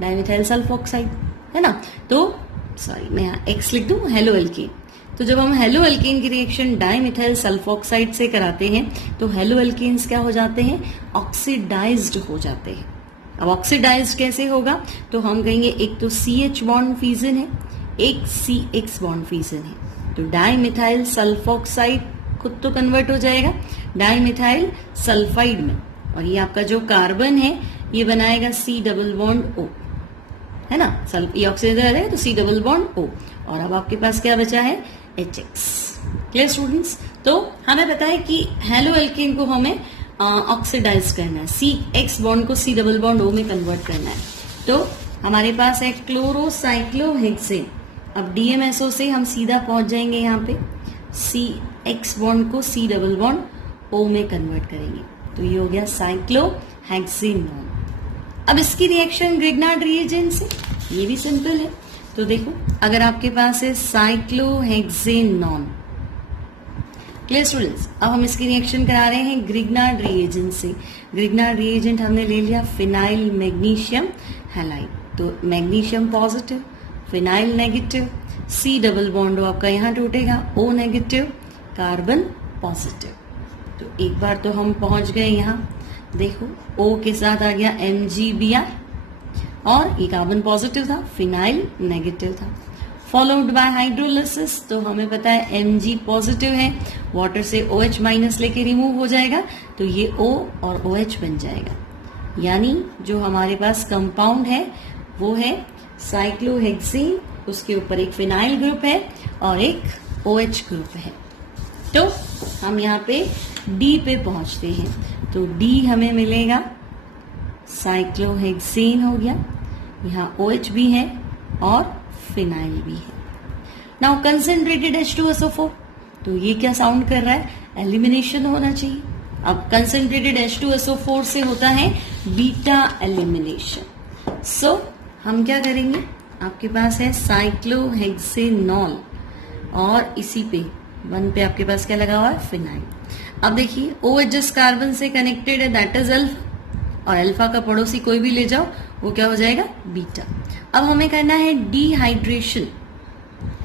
dimethyl sulphoxide है ना। तो सॉरी, मैं यहाँ X लिख दूं, हेलो एल्केन। तो जब हम हेलो एल्केन की रिएक्शन डाइमिथाइल सल्फोक्साइड से कराते हैं तो हेलो एल्केन्स क्या हो जाते हैं, ऑक्सीडाइज्ड हो जाते हैं। अब ऑक्सीडाइज्ड कैसे होगा, तो हम कहेंगे एक तो CH बॉन्ड फ्यूजन है, एक CX बॉन्ड फ्यूजन है, तो डाइमिथाइल सल्फोक्साइड खुद तो कन्वर्ट हो जाएगा डाइमिथाइल सल्फाइड में, और ये आपका जो कार्बन है ये बनाएगा C डबल बॉन्ड O है ना, ये ऑक्सीजन आ जाएगा तो C डबल बॉन्ड O, और अब आपके पास क्या बचा है, HX। क्लियर स्टूडेंट्स, तो हमें पता है कि हेलो एल्केन को हमें ऑक्सीडाइज करना है, CX बॉन्ड को C डबल बॉन्ड O में कन्वर्ट करना है। तो हमारे पास है क्लोरोसाइक्लोहेक्सेन। अब DMSO से हम सीधा पहुंच जाएंगे यहाँ पे, CX बॉन्ड को C डबल बॉन्ड O में कन्वर्ट करेंगे, तो ये हो गया साइक्लोहेक्सेन। अब इसकी रिएक्शन ग्रिग्नार्ड रिएजेंट से, ये भी सिंपल है। तो देखो, अगर आपके पास है साइक्लोहेक्सेन नॉन, क्लियर स्टूडेंट्स, अब हम इसकी रिएक्शन करा रहे हैं ग्रिग्नार्ड रिएजेंट से। ग्रिग्नार्ड रिएजेंट हमने ले लिया फिनाइल मैग्नीशियम हैलाइड, तो magnesium positive, phenyl negative, C double bond आपका यहाँ टूटेगा, O नेगेटिव, कार्बन पॉजिटिव। तो एक बार तो हम पहुंच गए यहाँ, देखो O के साथ आ गया MgBr और ये कार्बन पॉजिटिव था, फिनाइल नेगेटिव था, फॉलोड बाय हाइड्रोलिसिस। तो हमें पता है Mg पॉजिटिव है, वाटर से OH माइनस लेके रिमूव हो जाएगा, तो ये O और OH बन जाएगा। यानी जो हमारे पास कंपाउंड है वो है साइक्लोहेक्सेन, उसके ऊपर एक फिनाइल ग्रुप है और एक OH ग्रुप है। तो हम यहाँ पे D पे पहुंचते हैं, तो D हमें मिलेगा साइक्लोहेक्सेन हो गया, यहाँ OH भी है और फिनाइल भी है। नाउ कंसंट्रेटेड H2SO4, तो ये क्या साउंड कर रहा है, एलिमिनेशन होना चाहिए। अब कंसंट्रेटेड H2SO4 से होता है बीटा एलिमिनेशन। सो हम क्या करेंगे, आपके पास है साइक्लोहेक्सेनॉल और इसी पे 1 पे आपके पास क्या लगा हुआ है, फिनाइल। अब देखिए OH जिस कार्बन से कनेक्टेड है दैट इज अल्फा, और अल्फा का पड़ोसी कोई भी ले जाओ वो क्या हो जाएगा, बीटा। अब हमें करना है डिहाइड्रेशन,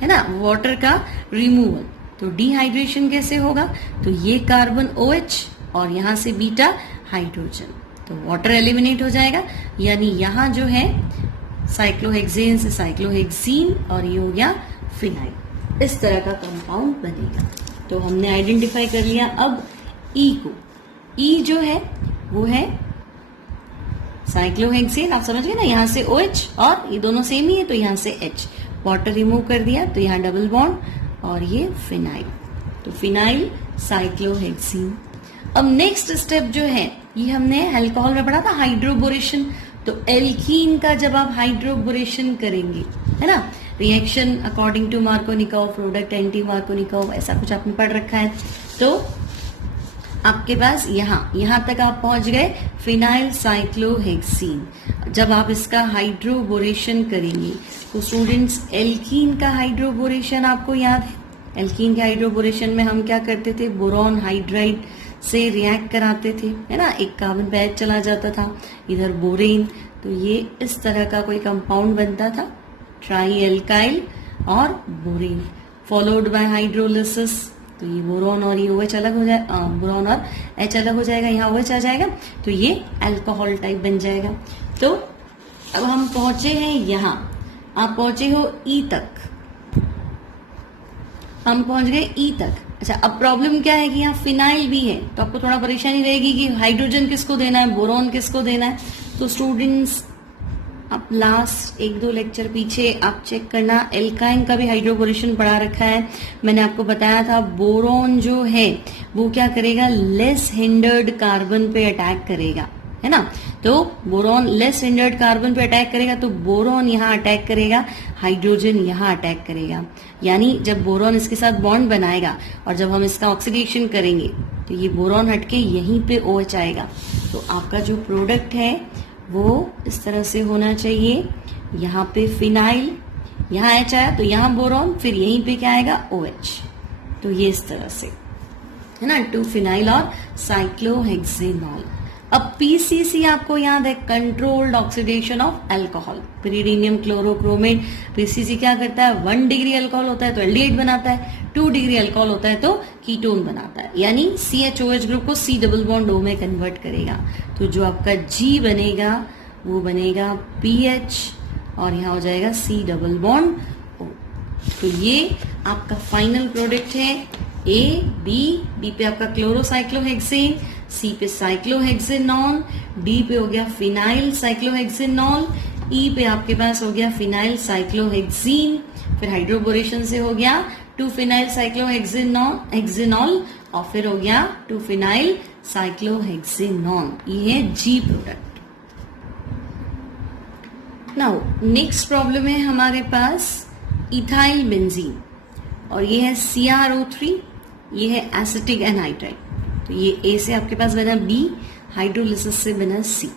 है ना, वाटर का रिमूवल। तो डिहाइड्रेशन कैसे होगा, तो ये कार्बन OH और यहां से बीटा हाइड्रोजन, तो वाटर एलिमिनेट हो जाएगा, यानी यहां जो है साइक्लोहेक्सेन से साइक्लोहेक्सीन और ये हो गया फिनाइल। इस तरह का कंपाउंड बनेगा। तो हमने आइडेंटिफाई कर लिया। अब ई को, ई जो है वो है साइक्लोहेक्सेन, आप समझ गए ना, यहां से OH और ये दोनों सेम ही है तो यहां से H, वाटर रिमूव कर दिया तो यहां डबल बॉन्ड और ये फिनाइल, तो फिनाइल साइक्लोहेक्सीन। अब नेक्स्ट स्टेप जो है ये हमने अल्कोहल में पढ़ा था हाइड्रोबोरेशन, तो एल्कीन का जब आप हाइड्रोबोरेशन करेंगे, है ना, reaction according to Markovnikov, product anti Markovnikov, ऐसा कुछ आपने पढ़ रखा है। तो आपके पास यहां तक आप पहुंच गए फिनाइल साइक्लोहेक्सीन। जब आप इसका हाइड्रोबोरेशन करेंगे तो स्टूडेंट्स एल्कीन का हाइड्रोबोरेशन आपको याद है, एल्कीन के हाइड्रोबोरेशन में हम क्या करते थे, बोरॉन हाइड्राइड से रिएक्ट कराते थे, है ना, एक कार्बन पैच चला जाता था, इधर बोरेन, तो ये इस तरह का कोई कंपाउंड बनता था, ट्राई एल्काइल और बोरेन, फॉलोड बाय हाइड्रोलिसिस, तो ये बोरॉन और ये OH अलग हो जाएगा, बोरॉन और H अलग हो जाएगा, यहाँ OH आ जाएगा, तो ये अल्कोहल टाइप बन जाएगा। तो अब हम पहुंचे हैं यहाँ, आप पहुंचे हो ई तक, हम पहुंच गए ई तक। अच्छा, अब प्रॉब्लम क्या है कि यहाँ फिनाइल भी है, तो आपको थोड़ा परेशानी रहेगी कि हाइड्रोजन किसको देना है, बोरॉन किसको देना है। तो स्टूडेंट्स आप लास्ट 1-2 लेक्चर पीछे आप चेक करना, एल्काइन का भी हाइड्रोबोरेशन पढ़ा रखा है। मैंने आपको बताया था बोरॉन जो है वो क्या करेगा, लेस हिंडर्ड कार्बन पे अटैक करेगा, है ना, तो बोरॉन लेस हिंडर्ड कार्बन पे अटैक करेगा, तो बोरॉन यहाँ अटैक करेगा, हाइड्रोजन यहाँ अटैक करेगा, यानी जब बोरॉन इसके साथ बॉन्ड बनाएगा और जब हम इसका ऑक्सीडेशन करेंगे तो ये बोरॉन हटके यहीं पे OH आएगा, तो आपका जो प्रोडक्ट है वो इस तरह से होना चाहिए, यहाँ पे फिनाइल, यहाँ H आया तो यहाँ बोरॉन, फिर यहीं पे क्या आएगा OH, तो ये इस तरह से, है ना, 2 फिनाइल और साइक्लोहेक्सेनॉल। अब PCC आपको याद है, controlled oxidation of alcohol, pyridinium chlorochromate. PCC क्या करता है, 1 डिग्री अल्कोहल होता है तो एल्डिहाइड बनाता है, 2 डिग्री अल्कोहल होता है तो कीटोन बनाता है, यानी CHOH ग्रुप को C डबल बॉन्ड O में कन्वर्ट करेगा। तो जो आपका G बनेगा वो बनेगा PH और यहाँ हो जाएगा C डबल बॉन्ड O। तो ये आपका फाइनल प्रोडक्ट है A, B पे आपका क्लोरोसाइक्लोहेक्सेन, C पे साइक्लोहेक्सेनॉल, D पे हो गया फिनाइल साइक्लोहेक्सेनॉल, E पे आपके पास हो गया फिनाइल साइक्लोहेक्सीन, फिर हाइड्रोबोरेशन से हो गया 2 फिनाइल साइक्लोहेक्सेनॉल और फिर हो गया 2 फिनाइल साइक्लोहेक्सेनॉन। ये है G product. Now next problem है हमारे पास इथाइल बेंजीन और ये है CrO3, ये है एसिटिक एनहाइड्राइड, तो ये A से आपके पास बना B, हाइड्रोलिसिस से बना C।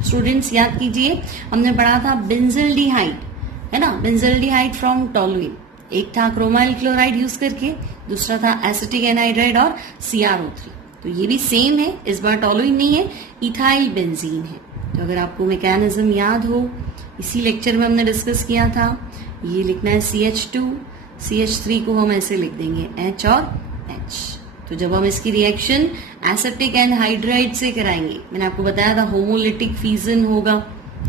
स्टूडेंट्स याद कीजिए, हमने पढ़ा था बेंजल्डिहाइड, है ना, बेंजल्डिहाइड फ्रॉम टोलुइन, एक था क्रोमाइल क्लोराइड यूज करके, दूसरा था एसिटिक एनहाइड्राइड और CrO3, तो ये भी सेम है, इस बार टोलुइन नहीं है, इथाइल बेंजीन है। तो अगर आपको मैकेनिज्म याद हो, इसी लेक्चर में हमने डिस्कस किया था, ये लिखना है CH2, CH3 को हम ऐसे लिख देंगे H और H। तो जब हम इसकी रिएक्शन एसिटिक एनहाइड्राइड से कराएंगे, मैंने आपको बताया था होमोलिटिक फ्यूजन होगा,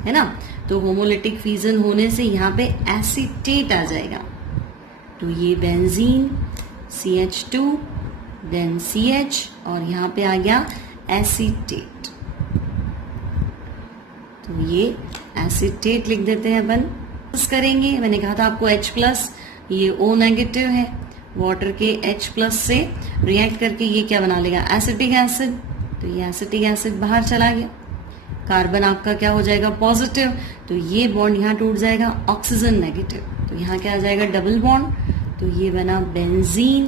है ना, तो होमोलिटिक फ्यूजन होने से यहाँ पे एसीटेट आ जाएगा, तो ये बेंजीन CH2 देन CH और यहाँ पे आ गया एसीटेट, तो ये एसीटेट लिख देते हैं अपन। करेंगे, मैंने कहा था आपको H+, ये O नेगेटिव है, वाटर के H+ से रिएक्ट करके ये क्या बना लेगा, एसिटिक एसिड, तो ये एसिटिक एसिड बाहर चला गया, कार्बन आपका क्या हो जाएगा पॉजिटिव, तो ये बॉन्ड यहाँ टूट जाएगा, ऑक्सीजन नेगेटिव, तो यहाँ क्या आ जाएगा डबल बॉन्ड, तो ये बना बेंजीन,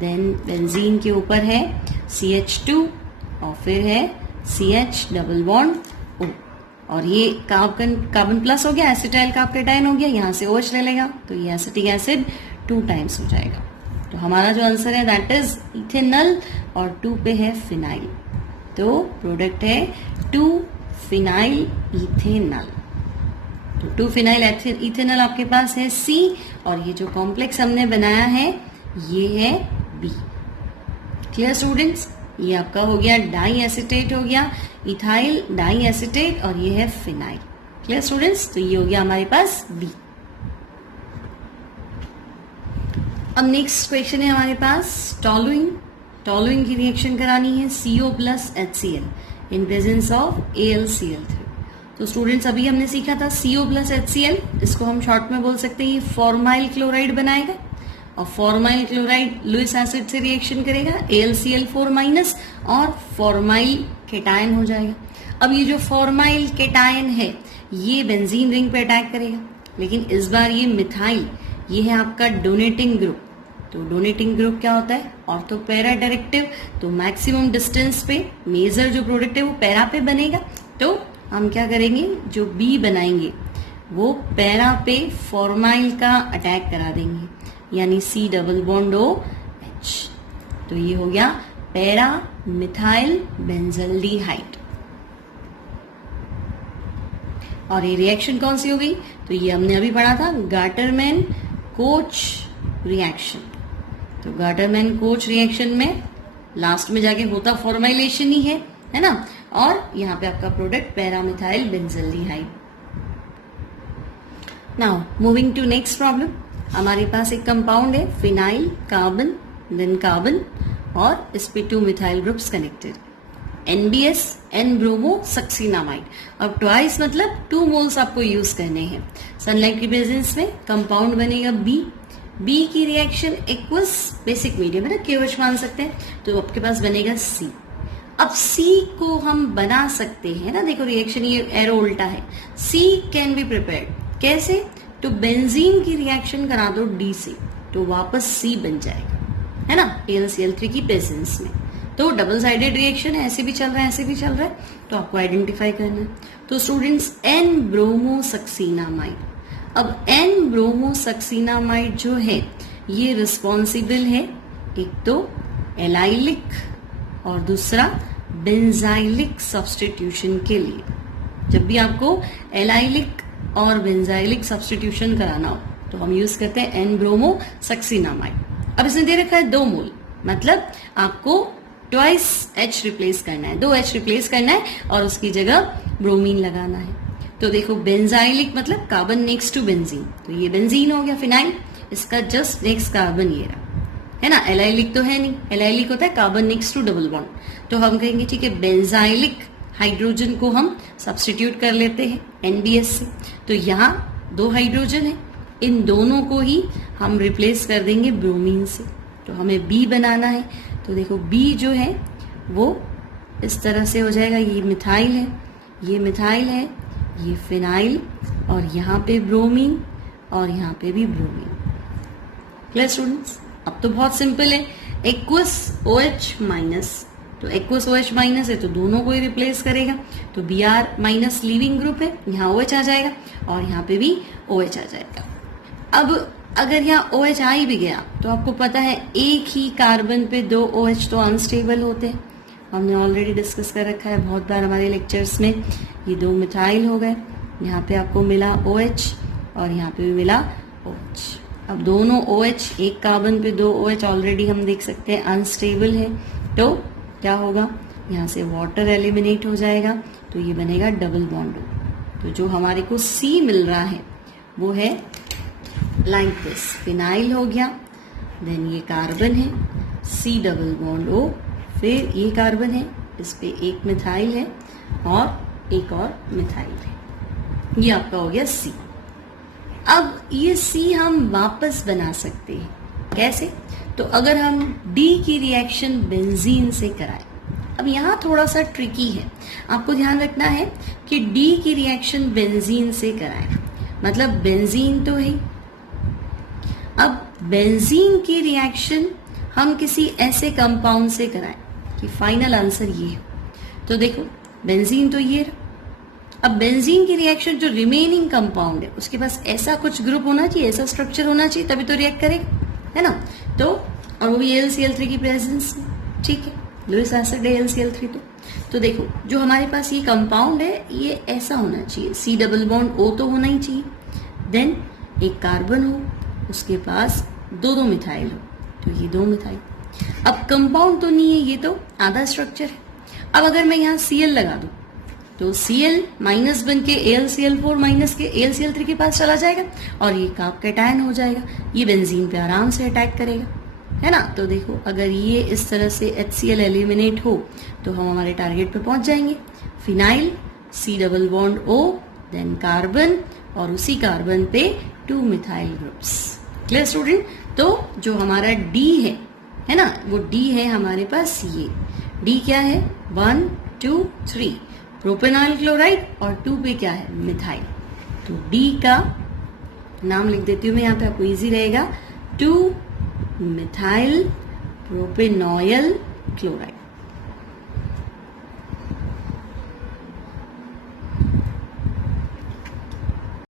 देन बेंजीन के ऊपर है CH2 और फिर है CH डबल बॉन्ड O, और ये कार्बन प्लस हो गया, एसिटाइल कार्बोकेटाइन हो गया, यहाँ से OH ले लेगा, तो ये एसिटिक एसिड 2 टाइम्स हो जाएगा। तो हमारा जो आंसर है दैट इज इथेनॉल और 2 पे है फिनाइल, तो प्रोडक्ट है 2 फिनाइल इथेनॉल। तो 2 फिनाइल इथेनॉल आपके पास है C, और ये जो कॉम्प्लेक्स हमने बनाया है ये है बी। क्लियर स्टूडेंट्स, ये आपका हो गया डाई एसिटेट हो गया, इथाइल डाई एसिटेट, और ये है फिनाइल। क्लियर स्टूडेंट्स, तो ये हो गया हमारे पास बी। अब नेक्स्ट क्वेश्चन है हमारे पास टॉलुइन की रिएक्शन करानी है CO plus HCl in presence of AlCl3। तो स्टूडेंट्स अभी हमने सीखा था CO प्लस HCl, इसको हम शॉर्ट में बोल सकते हैं ये फॉर्माइल क्लोराइड बनाएगा, और फॉर्माइल क्लोराइड लुइस एसिड से रिएक्शन करेगा AlCl4 माइनस, और फॉर्माइल केटायन हो जाएगा। अब ये जो फॉर्माइल केटायन है ये बेंजीन रिंग पे अटैक करेगा, लेकिन इस बार ये मिथाइल, ये है आपका डोनेटिंग ग्रुप। तो डोनेटिंग ग्रुप क्या होता है? Ortho para directive. तो मैक्सिमम डिस्टेंस पे मेजर जो प्रोडक्ट है वो पैरा पे बनेगा, तो हम क्या करेंगे, जो बी बनाएंगे वो पैरा पे फॉर्माइल का अटैक करा देंगे, यानी C डबल बॉन्ड OH। तो ये हो गया पैरा मिथाइल बेंजल्डिहाइड। और ये रिएक्शन कौन सी हो गई? तो ये हमने अभी पढ़ा था गाटरमैन कोच रिएक्शन। तो गाटरमैन कोच रिएक्शन में लास्ट में जाके होता फॉर्माइलेशन ही है ना, और यहाँ पे आपका product paramethyl benzaldehyde. Now moving to next problem. हमारे पास एक कंपाउंड है फिनाइल कार्बन देन कार्बन, और इस पे 2 methyl groups connected, NBS N bromo succinimide. अब ट्वाइस मतलब 2 मोल्स आपको यूज करने हैं। सनलाइट की प्रेजेंस में कंपाउंड बनेगा बी की रिएक्शन एक्वस बेसिक मीडियम है ना, KOH मान सकते हैं, तो आपके पास बनेगा C। अब C को हम बना सकते हैं ना, देखो रिएक्शन ये एरो उल्टा है, C कैन बी प्रिपेयर्ड कैसे? तो बेंजीन की रिएक्शन करा दो D से, तो वापस C बन जाएगा, है ना, AlCl3 की प्रेजेंस में। तो डबल साइडेड रिएक्शन है, ऐसे भी चल रहा है ऐसे भी चल रहा है, तो आपको आइडेंटिफाई करना है। तो स्टूडेंट्स एन ब्रोमोसक्सीनामाइड, अब एन ब्रोमोसक्सीनामाइड जो है ये रिस्पॉन्सिबल है एक तो एलाइलिक और दूसरा बेंजाइलिक सब्स्टिट्यूशन के लिए। जब भी आपको एलाइलिक और बेंजाइलिक सब्स्टिट्यूशन कराना हो तो हम यूज करते हैं एन ब्रोमोसक्सीनामाइड। अब इसने दे रखा है 2 मोल, मतलब आपको ट्वाइस H रिप्लेस करना है, 2 H रिप्लेस करना है और उसकी जगह ब्रोमीन लगाना है। तो देखो बेंजाइलिक मतलब कार्बन नेक्स्ट टू बेंजीन, तो ये बेंजीन हो गया फिनाइल, इसका जस्ट नेक्स्ट कार्बन ये रहा, है ना। एलाइलिक तो है नहीं, एलाइलिक होता है carbon next to double bond, तो हम कहेंगे ठीक है बेंजाइलिक हाइड्रोजन को हम सब्स्टिट्यूट कर लेते हैं NBS से। तो यहाँ 2 हाइड्रोजन है, इन दोनों को ही हम रिप्लेस कर देंगे ब्रोमीन से। तो हमें B बनाना है, तो देखो B जो है वो इस तरह से हो जाएगा, ये मिथाइल है, ये मिथाइल है, ये फिनाइल, और यहाँ पे ब्रोमीन और यहाँ पे भी ब्रोमीन। क्लियर स्टूडेंट्स, अब तो बहुत सिंपल है, एक्वस OH माइनस, तो एक्वस OH माइनस है तो दोनों को ही रिप्लेस करेगा, तो Br माइनस लीविंग ग्रुप है, यहाँ OH आ जाएगा और यहाँ पे भी OH आ जाएगा। अब अगर यहाँ OH आ ही भी गया तो आपको पता है एक ही कार्बन पे 2 OH तो अनस्टेबल होते हैं, हमने ऑलरेडी डिस्कस कर रखा है बहुत बार हमारे लेक्चर्स में। ये 2 मिथाइल हो गए, यहाँ पे आपको मिला OH और यहाँ पे भी मिला OH। अब दोनों OH, एक कार्बन पे 2 OH ऑलरेडी हम देख सकते हैं अनस्टेबल है, तो क्या होगा, यहाँ से वाटर एलिमिनेट हो जाएगा, तो ये बनेगा डबल बॉन्ड। तो जो हमारे को C मिल रहा है वो है लाइक दिस, फिनाइल हो गया, देन ये कार्बन है C डबल बॉन्ड O, फिर ये कार्बन है, इस पे एक मिथाइल है और एक और मिथाइल है, ये आपका हो गया C। अब ये C हम वापस बना सकते हैं, कैसे? तो अगर हम D की रिएक्शन बेंजीन से कराएं, अब यहाँ थोड़ा सा ट्रिकी है, आपको ध्यान रखना है कि D की रिएक्शन बेंजीन से कराएं, मतलब बेंजीन तो है, अब बेंजीन की रिएक्शन हम किसी ऐसे कंपाउंड से कराएं कि फाइनल आंसर ये है। तो देखो बेंजीन तो ये रहा, अब बेंजीन की रिएक्शन जो रिमेनिंग कंपाउंड है उसके पास ऐसा कुछ ग्रुप होना चाहिए, ऐसा स्ट्रक्चर होना चाहिए, तभी तो रिएक्ट करेगा, है ना। तो और वो भी AlCl3 की प्रेजेंस में, ठीक है, लुइस एसिड है AlCl3। तो देखो जो हमारे पास ये कंपाउंड है ये ऐसा होना चाहिए, C डबल बॉन्ड O तो होना ही चाहिए, देन एक कार्बन हो, उसके पास 2 मिथाइल हो, तो ये 2 मिथाइल। अब कंपाउंड तो नहीं है, ये तो आधा स्ट्रक्चर है। अब अगर मैं यहाँ Cl लगा दूं तो Cl माइनस बन के AlCl4 माइनस के AlCl3 के पास चला जाएगा और ये कार्ब कैटायन हो जाएगा। ये बेंजीन पे आराम से अटैक करेगा, है ना। तो देखो अगर ये इस तरह से HCl एलिमिनेट हो तो हम हमारे टारगेट पे पहुंच जाएंगे। Phenyl C double bond O then carbon और उसी कार्बन पे 2 मिथाइल ग्रुप्स। Clear student. तो जो हमारा D है ना, वो D है हमारे पास ये। D क्या है 1 2 3 प्रोपेनॉइल क्लोराइड और 2 पे क्या है मिथाइल। तो D का नाम लिख देती हूँ मैं यहाँ पे, आपको इजी रहेगा, 2 मिथाइल प्रोपेनॉइल क्लोराइड।